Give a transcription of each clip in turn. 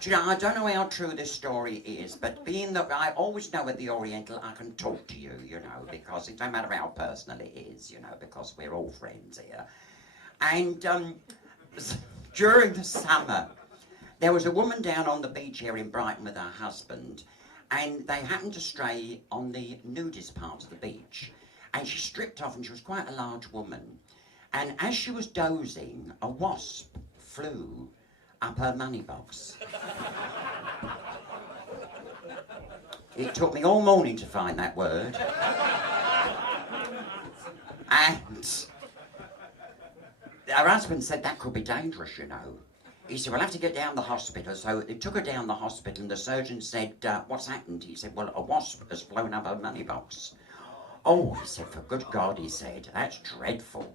Do you know, I don't know how true this story is, but being that I always know at the Oriental I can talk to you, you know, because it don't matter how personal it is, you know, because we're all friends here. And during the summer, there was a woman down on the beach here in Brighton with her husband, and they happened to stray on the nudist part of the beach. And she stripped off, and she was quite a large woman. And as she was dozing, a wasp flew up her money box. It took me all morning to find that word. And her husband said that could be dangerous, you know. He said, we'll have to get down the hospital. So they took her down the hospital, and the surgeon said, what's happened? He said, well, a wasp has flown up her money box. Oh, he said, for good God, he said, that's dreadful.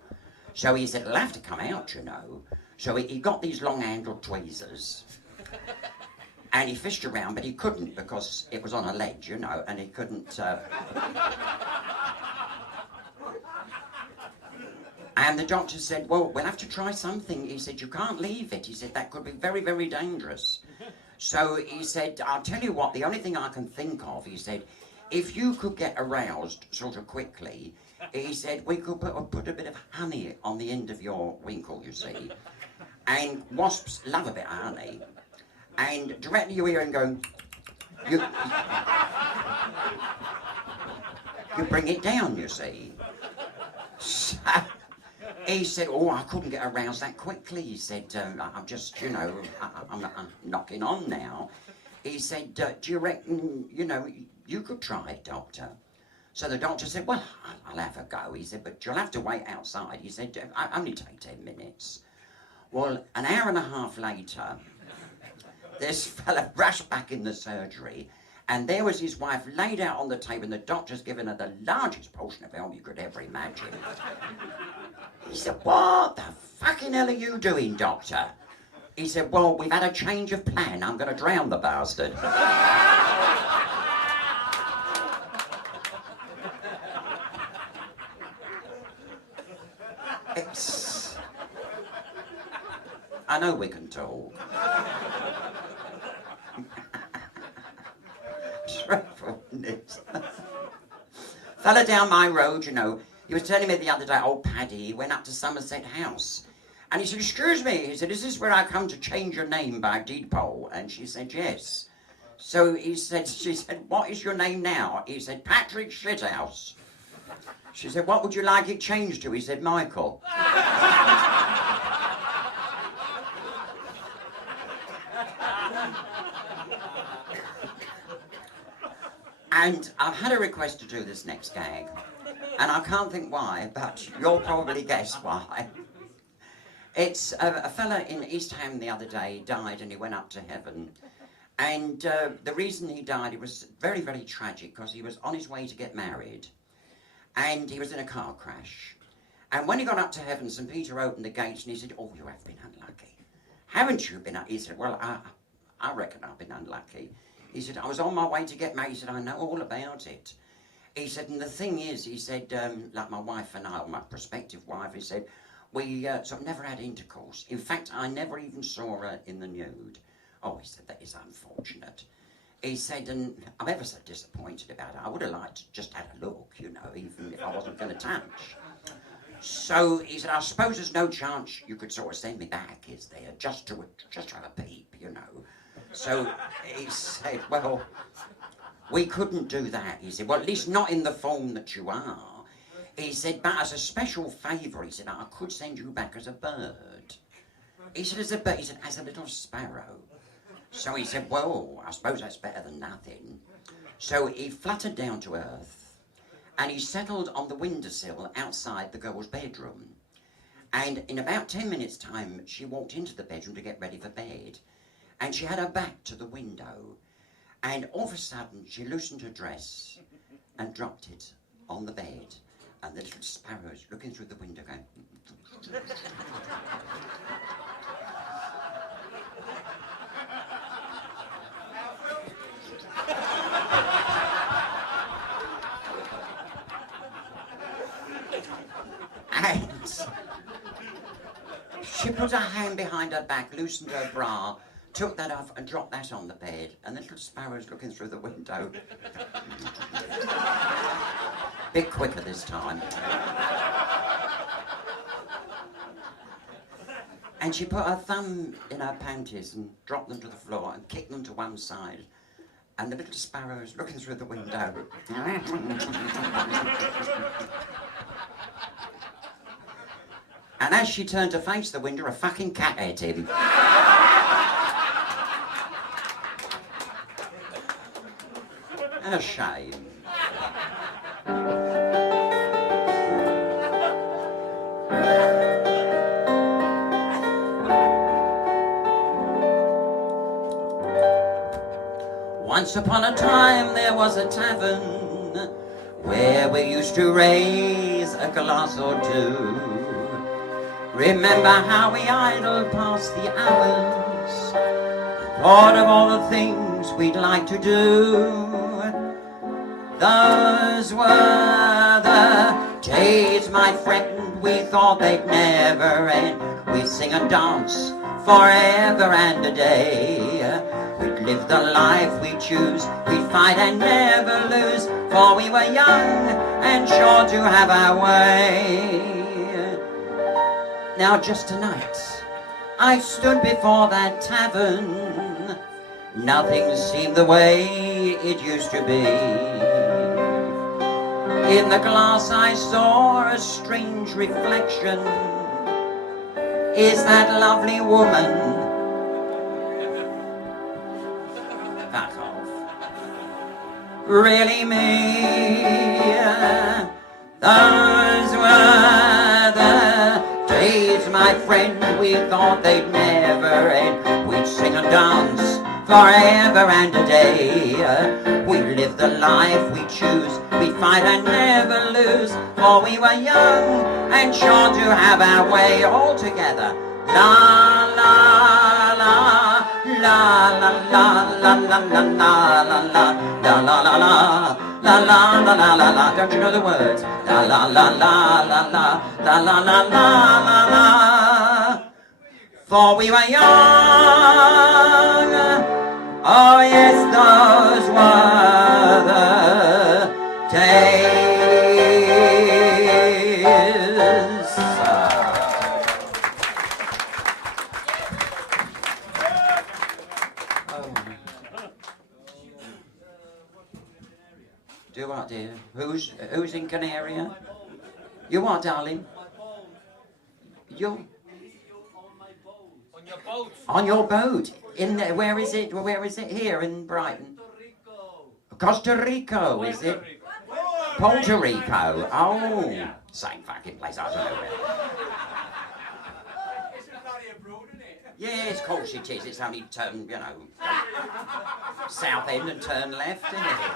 So he said, it'll have to come out, you know. So he got these long-handled tweezers, and he fished around, but he couldn't because it was on a ledge, you know, and he couldn't... And the doctor said, well, we'll have to try something. He said, you can't leave it. He said, that could be very, very dangerous. So he said, I'll tell you what, the only thing I can think of, he said, if you could get aroused sort of quickly, he said, we could put a bit of honey on the end of your winkle, you see. And wasps love a bit of honey. And directly you hear him going, you bring it down, you see. So, he said, oh, I couldn't get aroused that quickly. He said, I'm just, you know, I'm knocking on now. He said, do you reckon, you know, you could try it, doctor? So the doctor said, well, I'll have a go. He said, but you'll have to wait outside. He said, I only take 10 minutes. Well, an hour and a half later, this fella rushed back in the surgery, and there was his wife laid out on the table, and the doctor's given her the largest portion of help you could ever imagine. He said, what the fucking hell are you doing, doctor? He said, well, we've had a change of plan. I'm going to drown the bastard. I know we can talk. Dreadful, isn't it? Fella down my road, you know, he was telling me the other day, old Paddy, he went up to Somerset House. And he said, excuse me, he said, is this where I come to change your name by deed poll? And she said, yes. So she said, what is your name now? He said, Patrick Shithouse. She said, what would you like it changed to? He said, Michael. And I've had a request to do this next gag, and I can't think why, but you'll probably guess why. It's a fella in East Ham the other day died, and he went up to heaven. And the reason he died, it was very, very tragic, because he was on his way to get married, and he was in a car crash. And when he got up to heaven, St. Peter opened the gates, and he said, oh, you have been unlucky. Haven't you been? He said, well, I reckon I've been unlucky. He said, I was on my way to get married. He said, I know all about it. He said, and the thing is, he said, like my wife and I, or my prospective wife, he said, we sort of never had intercourse. In fact, I never even saw her in the nude. Oh, he said, that is unfortunate. He said, and I'm ever so disappointed about it. I would have liked to just had a look, you know, even if I wasn't going to touch. So he said, I suppose there's no chance you could sort of send me back, is there, just to have a peep, you know. So he said, well, we couldn't do that. He said, well, at least not in the form that you are. He said, but as a special favour, he said, I could send you back as a bird. He said, as a bird? He said, as a little sparrow. So he said, well, I suppose that's better than nothing. So he fluttered down to earth, and he settled on the windowsill outside the girl's bedroom. And in about 10 minutes' time, she walked into the bedroom to get ready for bed. And she had her back to the window. And all of a sudden, she loosened her dress and dropped it on the bed. And the little sparrows looking through the window going... And she put her hand behind her back, loosened her bra, took that off and dropped that on the bed, and the little sparrow's looking through the window. Bit quicker this time. And she put her thumb in her panties and dropped them to the floor and kicked them to one side. And the little sparrow's looking through the window. And as she turned to face the window, a fucking cat ate him. A shame. Once upon a time there was a tavern where we used to raise a glass or two. Remember how we idled past the hours, thought of all the things we'd like to do. Those were the days, my friend, we thought they'd never end. We'd sing and dance forever and a day. We'd live the life we choose, we'd fight and never lose, for we were young and sure to have our way. Now just tonight, I stood before that tavern. Nothing seemed the way it used to be. In the glass I saw a strange reflection. Is that lovely woman? Back off. Really me? Those were the days, my friend, we thought they'd never end. We'd sing and dance forever and a day. We'd live the life we choose, we'd fight and never lose, for we were young and sure to have our way. All together. La la la la la la la la la la la la la la la la la la la la. Don't you know the words? La la la la la la la la la la la. For we were young. Oh yes, those were the days. Do what, dear? Who's in Canaria? You what, darling? You? On your boat. On your boat? In there, where is it? Where is it? Here in Brighton. Costa Rica, is it? Puerto Rico. Oh, same fucking place. I don't know where. Yes, of course it is. It's only turn, you know, south end and turn left, isn't it?